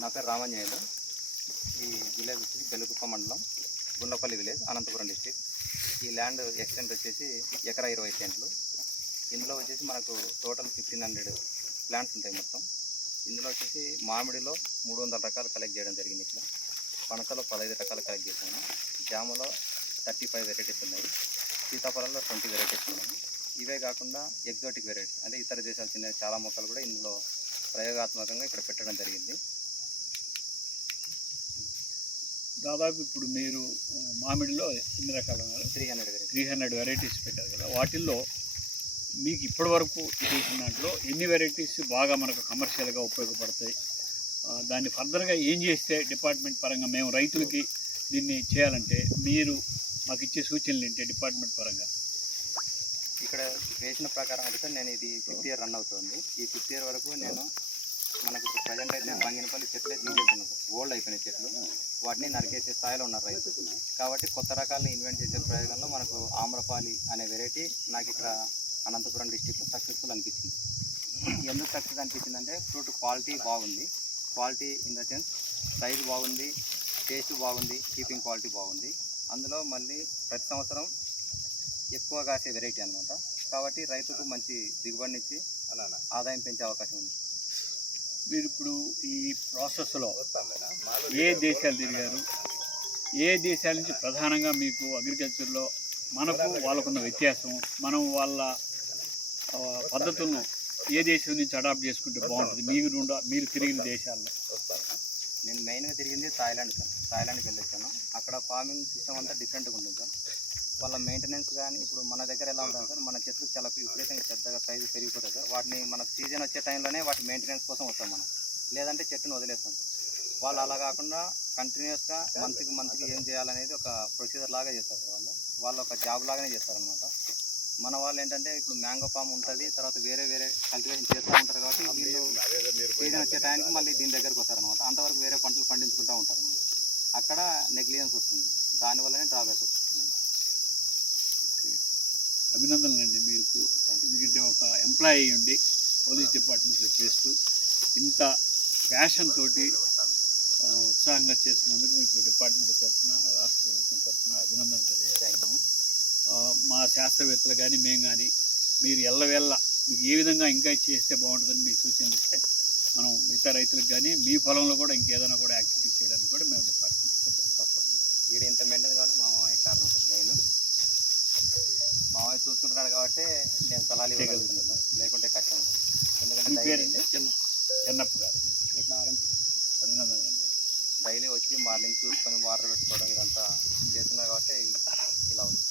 నా పేరు రామాంజనేయులు. ఈ విలేజ్ వచ్చేసి బెల్లుకుప్ప మండలం, గుండ్లపల్లి విలేజ్, అనంతపురం డిస్టిక్. ఈ ల్యాండ్ ఎక్స్టెంట్ వచ్చేసి ఎకరా 20 సెంట్లు. ఇందులో వచ్చేసి మనకు టోటల్ 1500 ప్లాంట్స్ ఉంటాయి మొత్తం. ఇందులో వచ్చేసి మామిడిలో 300 రకాలు కలెక్ట్ చేయడం జరిగింది. ఇక్కడ పనసలో 15 రకాలు కలెక్ట్ చేశాను. జామలో 35 వెరైటీస్ ఉన్నాయి. సీతాఫలంలో 20 వెరైటీస్ ఉన్నాయి. ఇవే కాకుండా ఎగ్జాటిక్ వెరైటీస్ అంటే ఇతర దేశాలు చెందిన చాలా మొక్కలు కూడా ఇందులో ప్రయోగాత్మకంగా ఇక్కడ పెట్టడం జరిగింది. దాదాపు ఇప్పుడు మీరు మామిడిలో ఎన్ని రకాలు 300 వెరైటీస్ పెట్టారు కదా, వాటిల్లో మీకు ఇప్పటి వరకు చేసిన దాంట్లో ఎన్ని వెరైటీస్ బాగా మనకు కమర్షియల్గా ఉపయోగపడతాయి? దాన్ని ఫర్దర్గా ఏం చేస్తే డిపార్ట్మెంట్ పరంగా మేము రైతులకి దీన్ని చేయాలంటే మీరు మాకు ఇచ్చే సూచనలు ఏంటి డిపార్ట్మెంట్ పరంగా? ఇక్కడ వేసిన ప్రకారం అయితే నేను ఇది 5th ఇయర్ రన్ అవుతుంది. ఈ 5th ఇయర్ వరకు నేను మనకు ప్రజెంట్ అయితే బంగినపల్లి చెట్లే తీసేస్తున్నాను. ఓల్డ్ అయిపోయిన చెట్లు వాటిని నరికేసే స్థాయిలో ఉన్నారు రైతు. కాబట్టి కొత్త రకాలను ఇన్వెంట్ చేసే ప్రయోగంలో మనకు ఆమ్రపాలి అనే వెరైటీ నాకు ఇక్కడ అనంతపురం డిస్టిక్లో సక్సెస్ఫుల్ అనిపించింది. ఎందుకు సక్సెస్ అనిపించిందంటే ఫ్రూట్ క్వాలిటీ బాగుంది, quality in the sense size బాగుంది, టేస్ట్ బాగుంది, కీపింగ్ క్వాలిటీ బాగుంది. అందులో మళ్ళీ ప్రతి సంవత్సరం ఎక్కువ కాసే వెరైటీ అనమాట. కాబట్టి రైతుకు మంచి దిగుబడినిచ్చి ఆదాయం పెంచే అవకాశం ఉంది. మీరు ఇప్పుడు ఈ ప్రాసెస్లో ఏ దేశాలు తిరిగారు? ఏ దేశాల నుంచి ప్రధానంగా మీకు అగ్రికల్చర్లో మనకు వాళ్ళకున్న వ్యత్యాసం, మనం వాళ్ళ పద్ధతులను ఏ దేశం నుంచి అడాప్ట్ చేసుకుంటే బాగుంటుంది మీరు తిరిగిన దేశాల్లో? నేను మెయిన్గా తిరిగింది థాయిలాండ్ సార్. థాయిలాండ్కి వెళ్ళొచ్చాను. అక్కడ ఫార్మింగ్ సిస్టమ్ అంతా డిఫరెంట్గా ఉంటుంది సార్. వాళ్ళ మెయింటెనెన్స్ కానీ ఇప్పుడు మన దగ్గర ఎలా ఉంటుంది సార్, మన చెట్లు చాలా విపరీతంగా పెద్దగా సైజు పెరిగిపోతుంది సార్. వాటిని మన సీజన్ వచ్చే టైంలోనే వాటి మెయింటెనెన్స్ కోసం వస్తాం మనం, లేదంటే చెట్టును వదిలేస్తాం సార్. వాళ్ళు అలా కాకుండా కంటిన్యూస్గా మంత్కి ఏం చేయాలనేది ఒక ప్రొసీజర్ లాగా చేస్తారు సార్. వాళ్ళు ఒక జాబ్ లాగానే చేస్తారనమాట. మన వాళ్ళు ఏంటంటే ఇప్పుడు మ్యాంగో ఫామ్ ఉంటుంది, తర్వాత వేరే కల్టివేషన్ చేస్తూ ఉంటారు. కాబట్టి వీళ్ళు సీజన్ వచ్చే టైంకి మళ్ళీ దీని దగ్గరకు వస్తారనమాట. అంతవరకు వేరే పంటలు పండించుకుంటూ ఉంటారు అనమాట. అక్కడ నెగ్లిజెన్స్ వస్తుంది, దానివల్లనే డ్రాబ్యాక్ వస్తుంది. అభినందనలు అండి మీకు. ఎందుకంటే ఒక ఎంప్లాయీ ఉండి పోలీస్ డిపార్ట్మెంట్లో చేస్తూ ఇంత ప్యాషన్ తోటి ఉత్సాహంగా చేస్తున్నందుకు మీకు డిపార్ట్మెంట్ తరఫున, రాష్ట్ర ప్రభుత్వం తరఫున అభినందనలు తెలియజేస్తున్నాము. మా శాస్త్రవేత్తలు కానీ మేము కానీ మీరు ఎల్లవేళ్ళ మీకు ఏ విధంగా ఇంకా చేస్తే బాగుంటుందని మీ సూచనలు ఇస్తే మనం మిగతా రైతులకు కానీ మీ పొలంలో కూడా ఇంకేదైనా కూడా యాక్టివిటీ చేయడానికి కూడా మేము డిపార్ట్మెంట్ చేద్దాం. వీడు ఇంత మెయింటైన్ కాదు మా మామయ్య కారణం సార్. నేను మామయ్య చూసుకుంటున్నాడు కాబట్టి నేను సలహాలు ఇవ్వగలుగుతున్నాను సార్, లేకుంటే కష్టం సార్. ఎందుకంటే పేరండి చెన్నప్ప గారు. అభినందనలు అండి. డైలీ వచ్చి మార్నింగ్ చూసుకొని వాటర్ పెట్టుకోవడం ఇదంతా చేస్తున్నారు కాబట్టి ఇలా ఉంది.